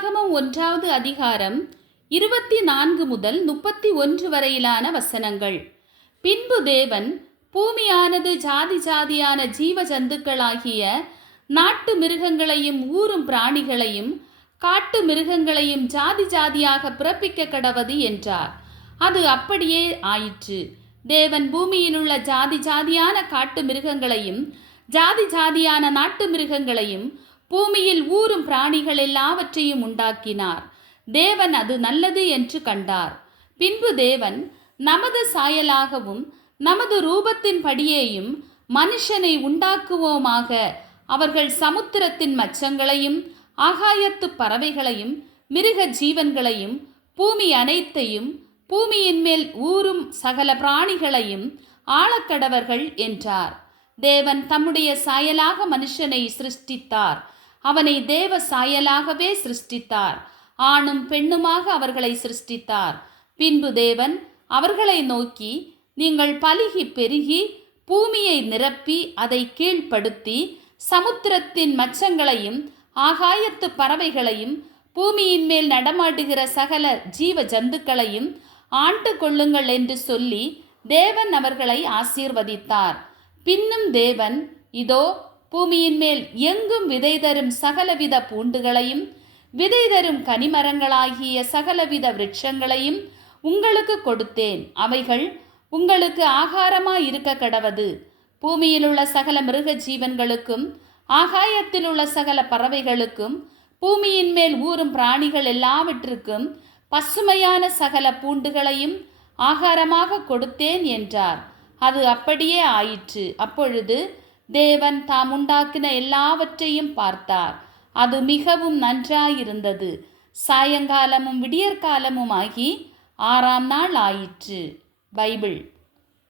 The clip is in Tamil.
ஆதியாகமம் 1வது அதிகாரம் 24 முதல் 31 வரையிலான வசனங்கள். பின்பு தேவன் பூமியானது ஜாதி ஜாதியான ஜீவ ஜந்துக்களாகிய நாட்டு மிருகங்களையும் ஊரும் பிராணிகளையும் காட்டு மிருகங்களையும் ஜாதி ஜாதியாக பிறப்பிக்க கடவது என்றார். அது அப்படியே ஆயிற்று. தேவன் பூமியிலுள்ள ஜாதி ஜாதியான காட்டு மிருகங்களையும் ஜாதி ஜாதியான நாட்டு மிருகங்களையும் பூமியில் ஊரும் பிராணிகள் எல்லாவற்றையும் உண்டாக்கினார். தேவன் அது நல்லது என்று கண்டார். பின்பு தேவன் நமது சாயலாகவும் நமது ரூபத்தின் படியேயும் மனுஷனை உண்டாக்குவோமாக, அவர்கள் சமுத்திரத்தின் மச்சங்களையும் ஆகாயத்து பறவைகளையும் மிருக ஜீவன்களையும் பூமி அனைத்தையும் பூமியின் மேல் ஊரும் சகல பிராணிகளையும் ஆளக்கடவர்கள் என்றார். தேவன் தம்முடைய சாயலாக மனுஷனை சிருஷ்டித்தார். அவனை தேவ சாயலாகவே சிருஷ்டித்தார். ஆணும் பெண்ணுமாக அவர்களை சிருஷ்டித்தார். பின்பு தேவன் அவர்களை நோக்கி, நீங்கள் பலுகி பெருகி பூமியை நிரப்பி அதை கீழ்ப்படுத்தி சமுத்திரத்தின் மச்சங்களையும் ஆகாயத்து பறவைகளையும் பூமியின் மேல் நடமாடுகிற சகல ஜீவ ஜந்துக்களையும் ஆண்டு கொள்ளுங்கள் என்று சொல்லி தேவன் அவர்களை ஆசீர்வதித்தார். பின்னும் தேவன், இதோ பூமியின் மேல் எங்கும் விதை தரும் சகலவித பூண்டுகளையும் விதை தரும் கனிமரங்களாகிய சகலவித விருட்சங்களையும் உங்களுக்கு கொடுத்தேன். அவைகள் உங்களுக்கு ஆகாரமாய் இருக்க கடவது. பூமியிலுள்ள சகல மிருக ஜீவன்களுக்கும் ஆகாயத்தில் உள்ள சகல பறவைகளுக்கும் பூமியின் மேல் ஊரும் பிராணிகள் எல்லாவற்றுக்கும் பசுமையான சகல பூண்டுகளையும் ஆகாரமாக கொடுத்தேன் என்றார். அது அப்படியே ஆயிற்று. அப்பொழுது தேவன் தாம் உண்டாக்கின எல்லாவற்றையும் பார்த்தார். அது மிகவும் நன்றாயிருந்தது. சாயங்காலமும் விடியற்காலமும் ஆகி 6ஆம் நாள் ஆயிற்று. பைபிள்.